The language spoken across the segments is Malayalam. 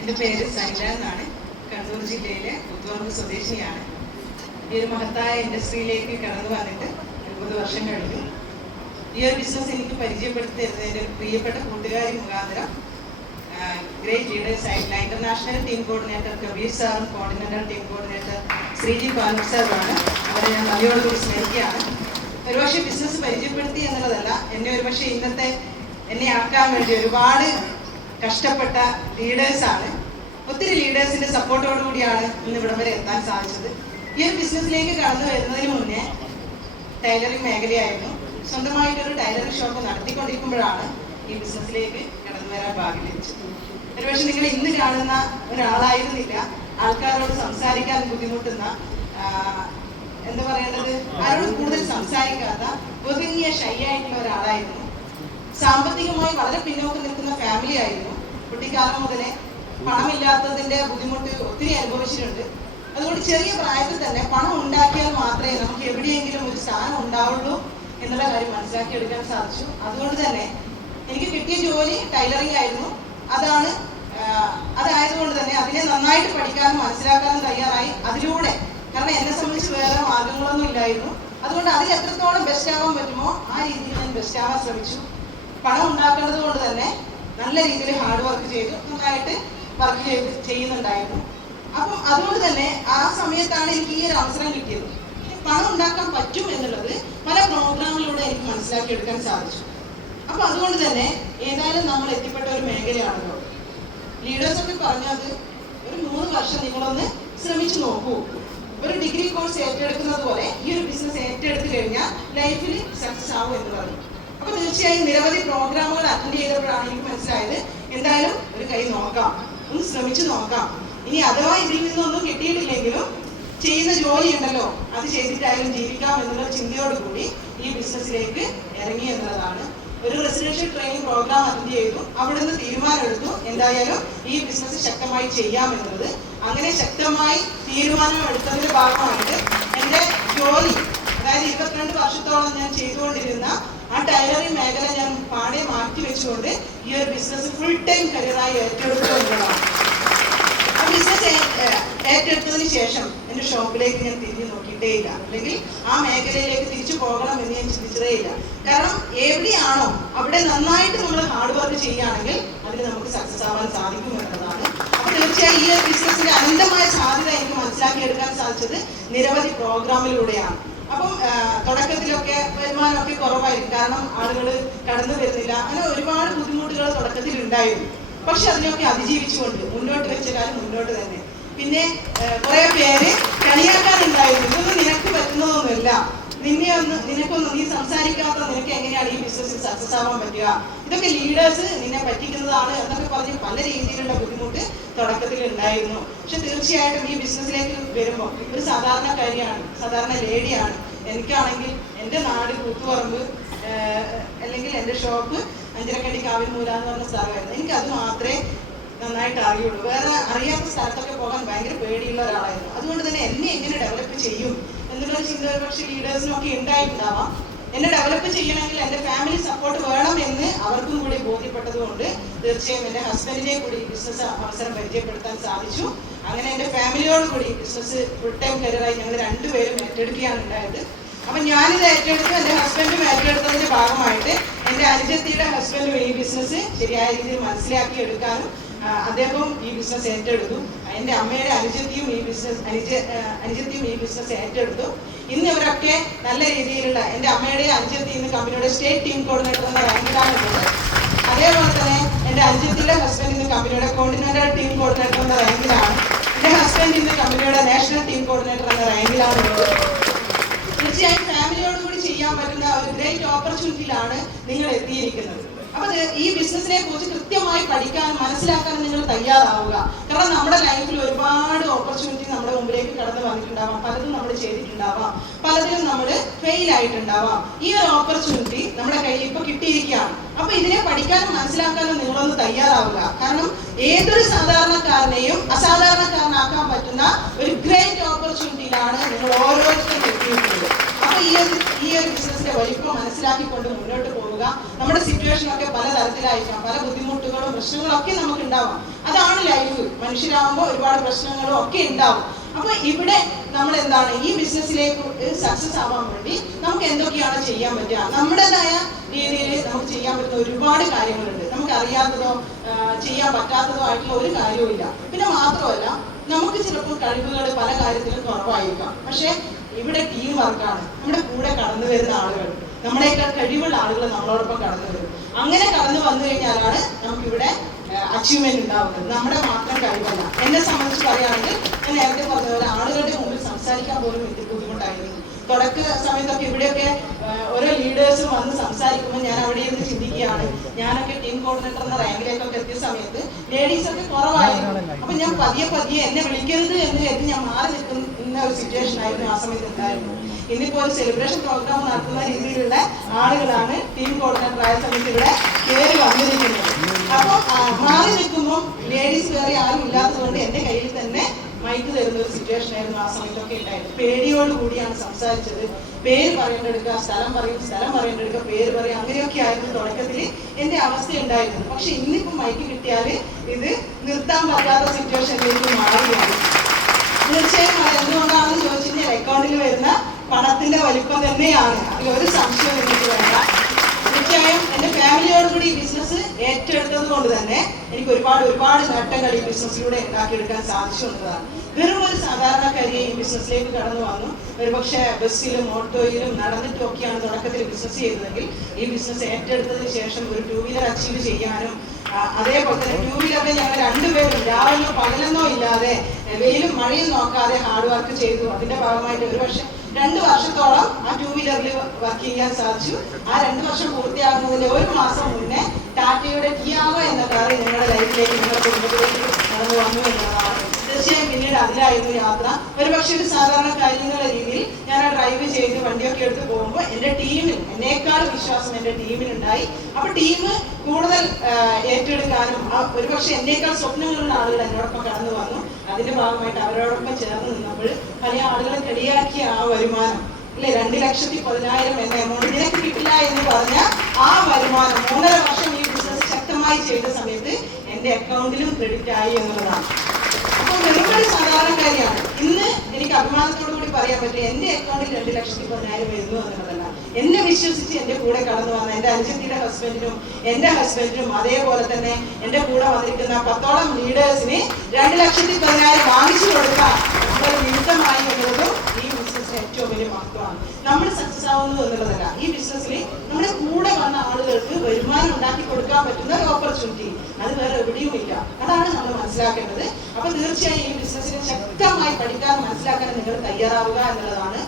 എൻ്റെ പേര് സൈല എന്നാണ്. കണ്ണൂർ ജില്ലയിലെ പുത്തൂർന്ന് സ്വദേശിനിയാണ്. ഈ ഒരു മഹത്തായ ഇൻഡസ്ട്രിയിലേക്ക് കടന്നു വന്നിട്ട് 30 വർഷം കഴിഞ്ഞു. ഈ ഒരു ബിസിനസ് എനിക്ക് പരിചയപ്പെടുത്തി തരുന്നത് എൻ്റെ പ്രിയപ്പെട്ട കൂട്ടുകാരി മുഖാന്തരം ഗ്രേറ്റ് ലീഡേഴ്സ് ആയിട്ടുള്ള ഇന്റർനാഷണൽ ടീം കോർഡിനേറ്റർ കബീർ സാറും coordinator team coordinator Sreeji Panoor സാറുമാണ്. അവരെ ഞാൻ നന്ദിയോടുകൂടി സ്നേഹിക്കുകയാണ്. ഒരുപക്ഷെ ബിസിനസ് പരിചയപ്പെടുത്തി എന്നുള്ളതല്ല, ഒരുപക്ഷെ ഇന്നത്തെ എന്നെ ആക്കാൻ വേണ്ടി ഒരുപാട് കഷ്ടപ്പെട്ട ലീഡേഴ്സാണ്. ഒത്തിരി ലീഡേഴ്സിന്റെ സപ്പോർട്ടോടു കൂടിയാണ് ഇന്ന് ഇവിടം വരെ എത്താൻ സാധിച്ചത്. ഈ ഒരു ബിസിനസ്സിലേക്ക് കടന്നു വരുന്നതിന് മുന്നേ ടൈലറിംഗ് മേഖലയായിരുന്നു. സ്വന്തമായിട്ടൊരു ടൈലറിംഗ് ഷോപ്പ് നടത്തിക്കൊണ്ടിരിക്കുമ്പോഴാണ് ഈ ബിസിനസ്സിലേക്ക് കടന്നു വരാൻ ഭാഗ്യം ലഭിച്ചത്. ഒരുപക്ഷെ നിങ്ങൾ ഇന്ന് കാണുന്ന ഒരാളായിരുന്നില്ല. ആൾക്കാരോട് സംസാരിക്കാൻ ബുദ്ധിമുട്ടുന്ന, എന്താ പറയേണ്ടത്, ആരോടും കൂടുതൽ സംസാരിക്കാത്ത, ഒതുങ്ങിയ ഷൈ ആയിട്ടുള്ള ഒരാളായിരുന്നു. സാമ്പത്തികമായി വളരെ പിന്നോക്കം നിൽക്കുന്ന ഫാമിലി ആയിരുന്നു. കുട്ടിക്കാലം മുതലേ പണമില്ലാത്തതിന്റെ ബുദ്ധിമുട്ട് ഒത്തിരി അനുഭവിച്ചിട്ടുണ്ട്. അതുകൊണ്ട് ചെറിയ പ്രായത്തിൽ തന്നെ പണം ഉണ്ടാക്കിയാൽ മാത്രമേ നമുക്ക് എവിടെയെങ്കിലും ഒരു സ്ഥാനം ഉണ്ടാവുള്ളൂ എന്നുള്ള കാര്യം മനസ്സിലാക്കിയെടുക്കാൻ സാധിച്ചു. അതുകൊണ്ട് തന്നെ എനിക്ക് കിട്ടിയ ജോലി ടൈലറിംഗ് ആയിരുന്നു. അതായതുകൊണ്ട് തന്നെ അതിനെ നന്നായിട്ട് പഠിക്കാനും മനസ്സിലാക്കാനും തയ്യാറായി. അതിലൂടെ, കാരണം എന്നെ സംബന്ധിച്ച് വേറെ മാർഗങ്ങളൊന്നും ഇല്ലായിരുന്നു. അതുകൊണ്ട് അതിൽ എത്രത്തോളം ബെസ്റ്റ് ആവാൻ പറ്റുമോ ആ രീതിയിൽ ഞാൻ ബെസ്റ്റ് ആവാൻ ശ്രമിച്ചു. പണം ഉണ്ടാക്കേണ്ടത് കൊണ്ട് തന്നെ നല്ല രീതിയിൽ ഹാർഡ് വർക്ക് ചെയ്തു, നന്നായിട്ട് വർക്ക് ചെയ്യുന്നുണ്ടായിരുന്നു. അപ്പം അതുകൊണ്ട് തന്നെ ആ സമയത്താണ് എനിക്ക് ഈ ഒരു അവസരം കിട്ടിയത്. പണം ഉണ്ടാക്കാൻ പറ്റും എന്നുള്ളത് പല പ്രോഗ്രാമിലൂടെ എനിക്ക് മനസ്സിലാക്കിയെടുക്കാൻ സാധിച്ചു. അപ്പൊ അതുകൊണ്ട് തന്നെ ഏതായാലും നമ്മൾ എത്തിപ്പെട്ട ഒരു മേഖലയാണല്ലോ. ലീഡേഴ്സൊക്കെ പറഞ്ഞത് ഒരു 3 വർഷം നിങ്ങളൊന്ന് ശ്രമിച്ചു നോക്കൂ. ഒരു ഡിഗ്രി കോഴ്സ് ഏറ്റെടുക്കുന്നത് പോലെ ഈ ഒരു ബിസിനസ് ഏറ്റെടുത്ത് കഴിഞ്ഞാൽ ലൈഫിൽ സക്സസ് ആവും എന്ന് പറഞ്ഞു. അപ്പൊ തീർച്ചയായും നിരവധി പ്രോഗ്രാമുകൾ അറ്റൻഡ് ചെയ്തപ്പോഴാണ് എനിക്ക് മനസ്സിലായത്, എന്തായാലും ഒരു കൈ നോക്കാം, ഒന്ന് ശ്രമിച്ചു നോക്കാം. ഇനി അഥവാ ഇതിൽ നിന്നൊന്നും കിട്ടിയിട്ടില്ലെങ്കിലും ചെയ്യുന്ന ജോലി ഉണ്ടല്ലോ, അത് ചെയ്തിട്ടായാലും ജീവിക്കാം എന്നുള്ള ചിന്തയോടുകൂടി ഈ ബിസിനസ്സിലേക്ക് ഇറങ്ങി എന്നുള്ളതാണ്. ഒരു റെസിഡൻഷ്യൽ ട്രെയിനിങ് പ്രോഗ്രാം അറ്റൻഡ് ചെയ്തു. അവിടെ നിന്ന് തീരുമാനമെടുത്തു, എന്തായാലും ഈ ബിസിനസ് ശക്തമായി ചെയ്യാം എന്നുള്ളത്. അങ്ങനെ ശക്തമായി തീരുമാനം എടുത്തതിന്റെ ഭാഗമായിട്ട് എൻ്റെ ജോലി, അതായത് 22 വർഷത്തോളം ഞാൻ ചെയ്തുകൊണ്ടിരുന്ന ആ ടൈലറിംഗ് മേഖല ഞാൻ പാടെ മാറ്റി വെച്ചുകൊണ്ട് ഈ ഒരു ബിസിനസ് ഫുൾ ടൈം കരിയറായി ഏറ്റെടുത്തു എന്നുള്ളതാണ്. ആ ബിസിനസ് ഏറ്റെടുത്തതിന് ശേഷം എൻ്റെ ഷോപ്പിലേക്ക് ഞാൻ തിരിഞ്ഞു നോക്കിയിട്ടേ ഇല്ല, അല്ലെങ്കിൽ ആ മേഖലയിലേക്ക് തിരിച്ചു പോകണം എന്ന് ഞാൻ ചിന്തിച്ചതേ ഇല്ല. കാരണം എവിടെയാണോ അവിടെ നന്നായിട്ട് നമ്മൾ ഹാർഡ് വർക്ക് ചെയ്യുകയാണെങ്കിൽ അതിന് നമുക്ക് സക്സസ് ആവാൻ സാധിക്കും എന്നതാണ്. അപ്പൊ തീർച്ചയായും ഈ ഒരു ബിസിനസിന്റെ അനന്തമായ സാധ്യത എനിക്ക് മനസ്സിലാക്കിയെടുക്കാൻ സാധിച്ചത് നിരവധി പ്രോഗ്രാമിലൂടെയാണ്. അപ്പം തുടക്കത്തിലൊക്കെ വരുമാനമൊക്കെ കുറവായിരിക്കും, കാരണം ആളുകൾ കടന്നു വരുന്നില്ല. അങ്ങനെ ഒരുപാട് ബുദ്ധിമുട്ടുകൾ തുടക്കത്തിൽ ഉണ്ടായിരുന്നു. പക്ഷെ അതിനൊക്കെ അതിജീവിച്ചുകൊണ്ട് മുന്നോട്ട് വെച്ച കാലം മുന്നോട്ട് തന്നെ. പിന്നെ കുറെ പേര് കളിയാക്കാനുണ്ടായിരുന്നു, ഇതൊന്നും നിനക്ക് പറ്റുന്നതൊന്നുമില്ല, നീ സംസാരിക്കാത്ത നിനക്ക് എങ്ങനെയാണ് ഈ ബിസിനസ്സിൽ സക്സസ് ആവാൻ പറ്റുക, ഇതൊക്കെ ലീഡേഴ്സ് നിന്നെ പറ്റിക്കുന്നതാണ് എന്നൊക്കെ പറഞ്ഞ് പല രീതിയിലുള്ള ബുദ്ധിമുട്ട് തുടക്കത്തിൽ ഉണ്ടായിരുന്നു. പക്ഷെ തീർച്ചയായിട്ടും ഈ ബിസിനസ്സിലേക്ക് വരുമ്പോൾ ഒരു സാധാരണക്കാരിയാണ്, സാധാരണ ലേഡിയാണ്. എനിക്കാണെങ്കിൽ എൻ്റെ നാട് കൂത്തുപറമ്പ്, അല്ലെങ്കിൽ എൻ്റെ ഷോപ്പ് അഞ്ചരക്കണ്ടി കാവിൽമൂല എന്ന് പറഞ്ഞ സ്ഥലമായിരുന്നു. എനിക്കത് മാത്രമേ നന്നായിട്ട് അറിയുള്ളൂ. വേറെ അറിയാത്ത സ്ഥലത്തൊക്കെ പോകാൻ ഭയങ്കര പേടിയുള്ള ഒരാളായിരുന്നു. അതുകൊണ്ട് തന്നെ എന്നെ എങ്ങനെ ഡെവലപ്പ് ചെയ്യും എന്നുള്ള ചിന്ത പക്ഷേ ലീഡേഴ്സിനൊക്കെ ഉണ്ടായിട്ടുണ്ടാവാം. എന്നെ ഡെവലപ്പ് ചെയ്യണമെങ്കിൽ എൻ്റെ ഫാമിലി സപ്പോർട്ട് വേണം എന്ന് അവർക്കും കൂടി ബോധ്യപ്പെട്ടതുകൊണ്ട് തീർച്ചയായും എൻ്റെ ഹസ്ബൻഡിനെ കൂടി ബിസിനസ് അവസരം പരിചയപ്പെടുത്താൻ സാധിച്ചു. അങ്ങനെ എൻ്റെ ഫാമിലിയോട് കൂടി ബിസിനസ് ഫുൾ ടൈം കരിയറായി ഞങ്ങൾ രണ്ടുപേരും ഏറ്റെടുക്കുകയാണ് ഉണ്ടായത്. അപ്പം ഞാനിത് ഏറ്റെടുത്ത് എൻ്റെ ഹസ്ബൻഡും ഏറ്റെടുത്തതിൻ്റെ ഭാഗമായിട്ട് എൻ്റെ അനുജത്തിയുടെ ഹസ്ബൻഡും ഈ ബിസിനസ് ശരിയായ രീതിയിൽ മനസ്സിലാക്കി എടുക്കാനും അദ്ദേഹവും ഈ ബിസിനസ് ഏറ്റെടുത്തു. എൻ്റെ അമ്മയുടെ അനുജത്തിയും ഈ ബിസിനസ് ഏറ്റെടുത്തു. ഇന്ന് ഇവരൊക്കെ നല്ല രീതിയിലുള്ള, എൻ്റെ അമ്മയുടെ അനുജത്തി ഇന്ന് കമ്പനിയുടെ സ്റ്റേറ്റ് ടീം കോർഡിനേറ്റർ എന്ന റാങ്കിലാണ് ഉള്ളത്. അതേപോലെ തന്നെ എൻ്റെ അനുജത്തിയുടെ ഹസ്ബൻഡ് ഇന്ന് കമ്പനിയുടെ കോർഡിനേറ്റർ ടീം കോർഡിനേറ്റർ എന്ന റാങ്കിലാണ്. എൻ്റെ ഹസ്ബൻഡ് ഇന്ന് കമ്പനിയുടെ നാഷണൽ ടീം കോർഡിനേറ്റർ എന്ന റാങ്കിലാണ് ഉള്ളത്. തീർച്ചയായും ഫാമിലിയോടുകൂടി ചെയ്യാൻ പറ്റുന്ന ഒരു ഗ്രേറ്റ് ഓപ്പർച്യൂണിറ്റിയിലാണ് നിങ്ങൾ എത്തിയിരിക്കുന്നത്. അപ്പൊ ഈ ബിസിനസിനെ കുറിച്ച് കൃത്യമായി പഠിക്കാനും മനസ്സിലാക്കാനും നിങ്ങൾ തയ്യാറാവുക. കാരണം നമ്മുടെ ലൈഫിൽ ഒരുപാട് ഓപ്പർച്യൂണിറ്റി നമ്മുടെ മുമ്പിലേക്ക് കടന്നു വന്നിട്ടുണ്ടാവാം, പലതും നമ്മൾ ചെയ്തിട്ടുണ്ടാവാം, പലതിലും നമ്മൾ ഫെയിൽ ആയിട്ടുണ്ടാവാം. ഈ ഒരു ഓപ്പർച്യൂണിറ്റി നമ്മുടെ കയ്യിൽ ഇപ്പൊ കിട്ടിയിരിക്കുകയാണ്. അപ്പൊ ഇതിനെ പഠിക്കാനും മനസ്സിലാക്കാനും നിങ്ങളൊന്ന് തയ്യാറാവുക. കാരണം ഏതൊരു സാധാരണക്കാരനെയും അസാധാരണക്കാരനാക്കാൻ പറ്റുന്ന ഒരു ഗ്രേറ്റ് ഓപ്പർച്യൂണിറ്റിയിലാണ് നിങ്ങൾ ഓരോരുത്തരും എത്തിയിട്ടുള്ളത്. അപ്പൊ ഈ ഒരു ബിസിനസിന്റെ വലിപ്പം മനസ്സിലാക്കിക്കൊണ്ട് മുന്നോട്ട് പോവുക. നമ്മുടെ സിറ്റുവേഷൻ ഒക്കെ പലതാണ്. തരത്തിലായിരിക്കാം, പല ബുദ്ധിമുട്ടുകളും പ്രശ്നങ്ങളും ഒക്കെ നമുക്ക് ഉണ്ടാവാം. അതാണ് ലൈഫ്. മനുഷ്യരാകുമ്പോൾ ഒരുപാട് പ്രശ്നങ്ങളും ഒക്കെ ഉണ്ടാവും. അപ്പൊ ഇവിടെ നമ്മൾ എന്താണ് ഈ ബിസിനസ്സിലേക്ക് സക്സസ് ആവാൻ വേണ്ടി നമുക്ക് എന്തൊക്കെയാണ് ചെയ്യാൻ പറ്റുക? നമ്മുടേതായ രീതിയിൽ നമുക്ക് ചെയ്യാൻ പറ്റുന്ന ഒരുപാട് കാര്യങ്ങളുണ്ട്. നമുക്ക് അറിയാത്തതോ ചെയ്യാൻ പറ്റാത്തതോ ആയിട്ടുള്ള ഒരു കാര്യവും ഇല്ല. പിന്നെ മാത്രമല്ല, നമുക്ക് ചിലപ്പോൾ കഴിവുകൾ പല കാര്യത്തിലും കുറവായിരിക്കാം. പക്ഷെ ഇവിടെ ടീം വർക്കാണ്. നമ്മുടെ കൂടെ കടന്നു വരുന്ന ആളുകൾ, നമ്മളെക്കാൾ കഴിവുള്ള ആളുകൾ നമ്മളോടൊപ്പം കടന്നു വരും. അങ്ങനെ കടന്നു വന്നു കഴിഞ്ഞാലാണ് നമുക്കിവിടെ അച്ചീവ്മെന്റ് ഉണ്ടാവുന്നത്. നമ്മുടെ മാത്രം കഴിവല്ല. എന്നെ സംബന്ധിച്ച് പറയുകയാണെങ്കിൽ, ഞാൻ നേരത്തെ പറഞ്ഞ പോലെ ആളുകളുടെ മുമ്പിൽ സംസാരിക്കാൻ പോലും എനിക്ക് ബുദ്ധിമുട്ടായിരുന്നു. തുടക്ക സമയത്തൊക്കെ ഇവിടെയൊക്കെ ഓരോ ലീഡേഴ്സും വന്ന് സംസാരിക്കുമ്പോൾ ഞാൻ അവിടെ ഇരുന്ന് ചിന്തിക്കുകയാണ്, ഞാനൊക്കെ ടീം കോർഡിനേറ്റർ എന്ന റാങ്കിലേക്കൊക്കെ എത്തിയ സമയത്ത് ലേഡീസ് ഒക്കെ കുറവായിരുന്നു. അപ്പൊ ഞാൻ പതിയെ എന്നെ വിളിക്കരുത് എന്ന് കരുതി ഞാൻ മാറി നിൽക്കുന്ന ഒരു സിറ്റുവേഷൻ ആയിരുന്നു ആ സമയത്ത് ഉണ്ടായിരുന്നു. ഇന്നിപ്പോ ഒരു സെലിബ്രേഷൻ പ്രോഗ്രാം നടത്തുന്ന രീതിയിലുള്ള ആളുകളാണ് ടീം കോർഡിനേറ്റർ ആയ സമയത്ത് ഇവിടെ കയറി വന്നിരിക്കുന്നത്. അപ്പൊ മാറി നിൽക്കുമ്പോൾ ലേഡീസ് വേറെ ആരും ഇല്ലാത്തത് കൊണ്ട് എന്റെ കയ്യിൽ തന്നെ മൈക്ക് തരുന്ന ഒരു സിറ്റുവേഷൻ ആയിരുന്നു ആ സമയത്തൊക്കെ ഉണ്ടായിരുന്നു. പേടിയോട് കൂടിയാണ് സംസാരിച്ചത്. പേര് പറയേണ്ടെടുക്കുക, സ്ഥലം പറയേണ്ടെടുക്കുക, പേര് പറയുക, അങ്ങനെയൊക്കെ ആയിരുന്നു തുടക്കത്തിൽ എന്റെ അവസ്ഥ ഉണ്ടായിരുന്നത്. പക്ഷെ ഇന്നിപ്പം മൈക്ക് കിട്ടിയാല് ഇത് നിർത്താൻ പറ്റാത്ത സിറ്റുവേഷനിലേക്ക് മാറുകയാണ്. തീർച്ചയായും അത് എന്തുകൊണ്ടാണെന്ന് ചോദിച്ചിട്ടുണ്ടെങ്കിൽ അക്കൗണ്ടിൽ വരുന്ന പണത്തിന്റെ വലിപ്പം തന്നെയാണ്. അതിലൊരു സംശയം എനിക്ക് വേണ്ട. തീർച്ചയായും എന്റെ ഫാമിലിയോട് കൂടി ഈ ബിസിനസ് ഏറ്റെടുത്തത് കൊണ്ട് തന്നെ എനിക്ക് ഒരുപാട് നേട്ടങ്ങൾ ഈ ബിസിനസ്സിലൂടെ ഉണ്ടാക്കിയെടുക്കാൻ സാധിച്ചു എന്നതാണ്. വെറും ഒരു സാധാരണക്കാരിയെ ഈ ബിസിനസ്സിലേക്ക് കടന്നു വന്നു. ഒരുപക്ഷെ ബസ്സിലും ഓട്ടോയിലും നടന്നിട്ടും ഒക്കെയാണ് തുടക്കത്തിൽ ബിസിനസ് ചെയ്തതെങ്കിൽ ഈ ബിസിനസ് ഏറ്റെടുത്തതിന് ശേഷം ഒരു 2 വീലർ അച്ചീവ് ചെയ്യാനും, അതേപോലെ തന്നെ 2 വീലറിൽ ഞങ്ങൾ രണ്ടുപേരും രാവിലെയോ പകലെന്നോ ഇല്ലാതെ വെയിലും മഴയും നോക്കാതെ ഹാർഡ് വർക്ക് ചെയ്തു. അതിന്റെ ഭാഗമായിട്ട് ഒരുപക്ഷെ 2 വർഷത്തോളം ആ 2 വീലറിൽ വർക്ക് ചെയ്യാൻ സാധിച്ചു. ആ 2 വർഷം പൂർത്തിയാകുന്നതിന് 1 മാസം മുന്നേ ടാറ്റയുടെ ടിയാഗോ എന്ന കാർ നിങ്ങളുടെ ലൈഫിലേക്ക്, നിങ്ങളുടെ കുടുംബത്തിലേക്ക് കടന്നു വന്നു എന്നതാണ്. തീർച്ചയായും പിന്നീട് അതിലായിരുന്നു യാത്ര. ഒരുപക്ഷെ ഒരു സാധാരണക്കാരി എന്നുള്ള രീതിയിൽ ഞാൻ ഡ്രൈവ് ചെയ്ത് വണ്ടിയൊക്കെ എടുത്ത് പോകുമ്പോൾ എന്റെ ടീമിൽ എന്നേക്കാൾ വിശ്വാസം എന്റെ ടീമിനുണ്ടായി. അപ്പൊ ടീം കൂടുതൽ ഏറ്റെടുക്കാനും ഒരുപക്ഷെ എന്നേക്കാൾ സ്വപ്നങ്ങളുള്ള ആളുകൾ എന്നോടൊപ്പം കടന്നു വന്നു. അതിന്റെ ഭാഗമായിട്ട് അവരോടൊപ്പം ചേർന്ന് നിന്നപ്പോൾ പല ആളുകളെ കളിയാക്കിയ ആ വരുമാനം അല്ലെ, 2,10,000 എന്ന എമൗണ്ട് നിനക്ക് കിട്ടില്ല എന്ന് പറഞ്ഞ ആ വരുമാനം 3.5 വർഷം ഈ ബിസിനസ് ശക്തമായി ചെയ്ത സമയത്ത് എന്റെ അക്കൗണ്ടിലും ക്രെഡിറ്റ് ആയി എന്നുള്ളതാണ്. അപ്പൊ വെറുതെ സാധാരണക്കാരിയാണ്. ഇന്ന് എനിക്ക് അഭിമാനത്തോടു കൂടി പറയാൻ പറ്റും എന്റെ അക്കൗണ്ടിൽ 2,10,000 വരുന്നു എന്നുള്ളതല്ല. എന്നെ വിശ്വസിച്ച് എന്റെ കൂടെ കടന്നു വന്ന എന്റെ അനുജത്തിയുടെ ഹസ്ബൻഡിനും എന്റെ ഹസ്ബൻഡിനും അതേപോലെ തന്നെ എന്റെ കൂടെ വന്നിരിക്കുന്ന 10ഓളം ലീഡേഴ്സിന് 2,10,000 വാങ്ങിച്ചു കൊടുക്കാൻ നമ്മൾ നിമിത്തമായി എന്നുള്ളതും ഈ ബിസിനസ്സിന് ഏറ്റവും വലിയ മഹത്വമാണ്. നമ്മൾ സക്സസ് ആവുന്നു എന്നുള്ളതല്ല, ഈ ബിസിനസ്സിൽ നമ്മുടെ കൂടെ വന്ന ആളുകൾക്ക് വരുമാനം ഉണ്ടാക്കി കൊടുക്കാൻ പറ്റുന്ന ഒരു ഓപ്പർച്യൂണിറ്റി അത് വേറെ എവിടെയും ഇല്ല. അതാണ് നമ്മൾ മനസ്സിലാക്കേണ്ടത്. അപ്പൊ തീർച്ചയായും ഈ ബിസിനസ്സിനെ ശക്തമായി പഠിക്കാൻ മനസ്സിലാക്കാൻ നിങ്ങൾ തയ്യാറാവുക എന്നുള്ളതാണ്.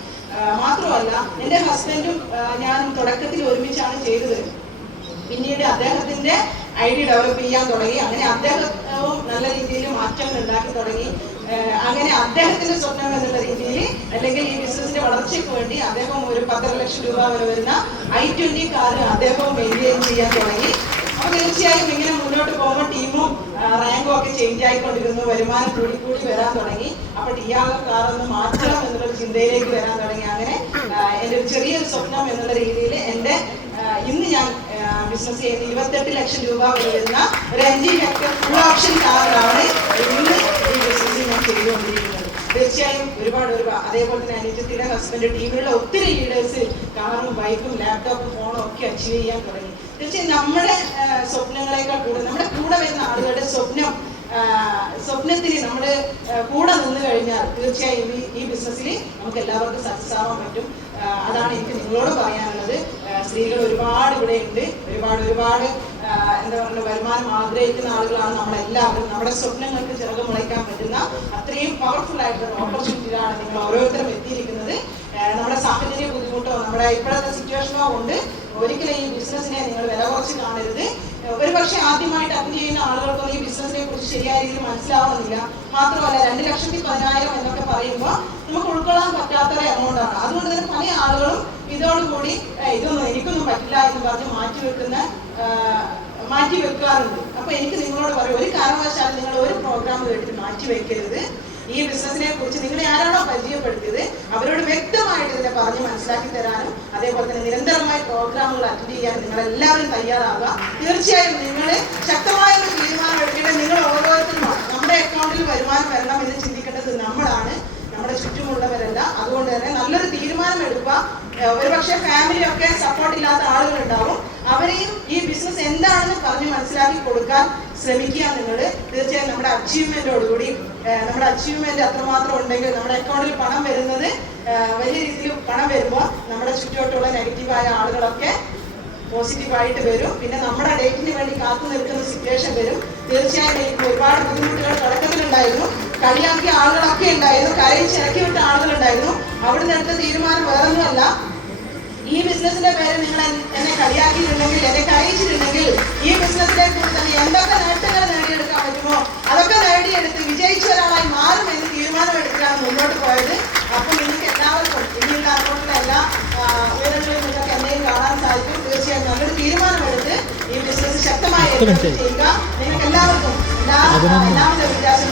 മാത്രമല്ല, എന്റെ ഹസ്ബൻഡും ഞാനും തുടക്കത്തിൽ ഒരുമിച്ചാണ് ചെയ്തത്. പിന്നീട് അദ്ദേഹത്തിന്റെ ഐഡിയ ഡെവലപ്പ് ചെയ്യാൻ തുടങ്ങി. അങ്ങനെ അദ്ദേഹവും നല്ല രീതിയിൽ മാറ്റങ്ങൾ ഉണ്ടാക്കി തുടങ്ങി. അങ്ങനെ അദ്ദേഹത്തിന്റെ സ്വപ്നം എന്നുള്ള രീതിയിൽ അല്ലെങ്കിൽ ഈ ബിസിനസിന്റെ വളർച്ചയ്ക്ക് വേണ്ടി അദ്ദേഹം ഒരു 10 ലക്ഷം രൂപ വരെ വരുന്ന i20 കാർ അദ്ദേഹവും മെയിൻറ്റെയിൻ ചെയ്യാൻ തുടങ്ങി. അപ്പൊ തീർച്ചയായും ഇങ്ങനെ മുന്നോട്ട് പോകുമ്പോൾ ടീമും റാങ്കും ഒക്കെ ചേഞ്ച് ആയിക്കൊണ്ടിരുന്നു. വരുമാനം കൂടി വരാൻ തുടങ്ങി. അപ്പൊ ടിയാഗോ കാർ ഒന്ന് മാറ്റണം എന്നുള്ളൊരു ചിന്തയിലേക്ക് വരാൻ തുടങ്ങി. അങ്ങനെ എന്റെ ഒരു ചെറിയൊരു സ്വപ്നം എന്നുള്ള രീതിയിൽ എന്റെ ഇന്ന് ഞാൻ ബിസിനസ് ചെയ്യുന്ന 28 ലക്ഷം രൂപ വരുന്ന ഒരു MG Hector ഫുൾ ഓപ്ഷൻ കാറാണ് ഇന്ന് ഈ ബിസിനസ് ഞാൻ ചെയ്തുകൊണ്ടിരിക്കുന്നത്. തീർച്ചയായും ഒരുപാട് അതേപോലെ തന്നെ അനുജത്തിയുടെ ഹസ്ബൻഡ് ടീമിലുള്ള ഒത്തിരി ലീഡേഴ്സ് കാറും ബൈക്കും ലാപ്ടോപ്പും ഫോണും ഒക്കെ അച്ചീവ് ചെയ്യാൻ തുടങ്ങി. തീർച്ചയായും നമ്മുടെ സ്വപ്നങ്ങളെക്കാൾ കൂടുതൽ നമ്മുടെ കൂടെ വരുന്ന ആളുകളുടെ സ്വപ്നത്തിൽ നമ്മൾ കൂടെ നിന്ന് കഴിഞ്ഞാൽ തീർച്ചയായും ഈ ബിസിനസ്സിൽ നമുക്ക് എല്ലാവർക്കും സക്സസ് ആവാൻ പറ്റും. അതാണ് എനിക്ക് നിങ്ങളോട് പറയാനുള്ളത്. സ്ത്രീകൾ ഒരുപാട് ഇവിടെ ഉണ്ട്. ഒരുപാട് എന്താ പറയുക, വരുമാനം ആഗ്രഹിക്കുന്ന ആളുകളാണ് നമ്മളെല്ലാവരും. നമ്മുടെ സ്വപ്നങ്ങൾക്ക് ചിറക് മുളയ്ക്കാൻ പറ്റുന്ന അത്രയും പവർഫുൾ ആയിട്ടുള്ള ഓപ്പർച്യൂണിറ്റിയിലാണ് നിങ്ങൾ ഓരോരുത്തരും എത്തിയിരിക്കുന്നത്. നമ്മുടെ സാഹചര്യ ബുദ്ധിമുട്ടോ നമ്മുടെ ഇപ്പോഴത്തെ സിറ്റുവേഷനോ കൊണ്ട് ഒരിക്കലും ഈ ബിസിനസ്സിനെ നിങ്ങൾ വില കുറച്ച് കാണരുത്. ഒരുപക്ഷെ ആദ്യമായിട്ട് അപ്ലൈ ചെയ്യുന്ന ആളുകൾക്കൊന്നും ഈ ബിസിനസിനെ കുറിച്ച് ശരിയായ രീതിയിൽ മനസ്സിലാവുന്നില്ല. മാത്രമല്ല 2,10,000 എന്നൊക്കെ പറയുമ്പോൾ നമുക്ക് ഉൾക്കൊള്ളാൻ പറ്റാത്തൊരു എമൗണ്ടാണ്. അതുകൊണ്ട് തന്നെ പല ആളുകളും ഇതോടുകൂടി ഇതൊന്നും എനിക്കൊന്നും പറ്റില്ല എന്ന് പറഞ്ഞ് മാറ്റി വെക്കാറുണ്ട്. അപ്പൊ എനിക്ക് നിങ്ങളോട് പറയും, ഒരു കാരണവശാലും നിങ്ങൾ ഒരു പ്രോഗ്രാം കേട്ടിട്ട് മാറ്റി വെക്കരുത്. ഈ ബിസിനസിനെ കുറിച്ച് നിങ്ങളെ ആരാണോ പരിചയപ്പെടുത്തിയത് അവരോട് വ്യക്തമായിട്ട് ഇതിനെ പറഞ്ഞ് മനസ്സിലാക്കി തരാനും അതേപോലെ തന്നെ നിരന്തരമായി പ്രോഗ്രാമുകൾ അറ്റൻഡ് ചെയ്യാൻ നിങ്ങൾ എല്ലാവരും തയ്യാറാവുക. തീർച്ചയായും നിങ്ങൾ ശക്തമായ ഒരു തീരുമാനം എടുക്കേണ്ടത് നിങ്ങൾ ഓരോരുത്തരുമാണ്. നമ്മുടെ അക്കൗണ്ടിൽ വരുമാനം വരണം എന്ന് ചിന്തിക്കേണ്ടത് നമ്മളാണ്, നമ്മുടെ ചുറ്റുമുള്ളവരല്ല. അതുകൊണ്ട് തന്നെ നല്ലൊരു തീരുമാനം എടുക്കുക. ഒരുപക്ഷെ ഫാമിലിയൊക്കെ സപ്പോർട്ട് ഇല്ലാത്ത ആളുകൾ ഉണ്ടാവും, അവരെയും ഈ ബിസിനസ് എന്താണെന്ന് പറഞ്ഞ് മനസ്സിലാക്കി കൊടുക്കാൻ ശ്രമിക്കുക. നിങ്ങൾ തീർച്ചയായും നമ്മുടെ അച്ചീവ്മെന്റോടുകൂടി നമ്മുടെ അച്ചീവ്മെന്റ് അത്രമാത്രം ഉണ്ടെങ്കിൽ നമ്മുടെ അക്കൗണ്ടിൽ പണം വരുന്നത് വലിയ രീതിയിൽ പണം വരുമ്പോൾ നമ്മുടെ ചുറ്റോട്ടുള്ള നെഗറ്റീവായ ആളുകളൊക്കെ പോസിറ്റീവായിട്ട് വരും. പിന്നെ നമ്മുടെ ഡേറ്റിന് വേണ്ടി കാത്തു നിൽക്കുന്ന സിറ്റുവേഷൻ വരും. തീർച്ചയായും എനിക്ക് ഒരുപാട് ബുദ്ധിമുട്ടുകൾ തുടക്കത്തിലുണ്ടായിരുന്നു. കളിയാക്കിയ ആളുകളൊക്കെ ഉണ്ടായിരുന്നു, കരയിച്ചിറക്കി വിട്ട ആളുകളുണ്ടായിരുന്നു. അവിടുന്ന് എടുത്ത തീരുമാനം വേറൊന്നുമല്ല, ഈ ബിസിനസിന്റെ പേര് നിങ്ങൾ എന്നെ കളിയാക്കിയിട്ടുണ്ടെങ്കിൽ, എന്നെ കരയിച്ചിട്ടുണ്ടെങ്കിൽ ഈ ബിസിനസിനെ കുറിച്ച് തന്നെ എന്തൊക്കെ നേട്ടങ്ങൾ നേടിയെടുക്കാൻ പറ്റുമോ അതൊക്കെ നേടിയെടുത്ത് വിജയിച്ച ഒരാളായി മാറും എന്ന് തീരുമാനമെടുത്തിട്ടാണ് മുന്നോട്ട് പോയത്. അപ്പോൾ നിങ്ങൾക്ക് എല്ലാവർക്കും ഇനിയുള്ള അങ്ങോട്ടുള്ള എല്ലാ വിവരങ്ങളിലും നിങ്ങൾക്ക് എന്തെങ്കിലും കാണാൻ സാധിക്കും. തീർച്ചയായും നല്ലൊരു തീരുമാനമെടുത്ത് ഈ ബിസിനസ് ശക്തമായി ചെയ്യുക. നിങ്ങൾക്ക് എല്ലാവർക്കും എല്ലാവിധ വിദ്യാഭ്യാസം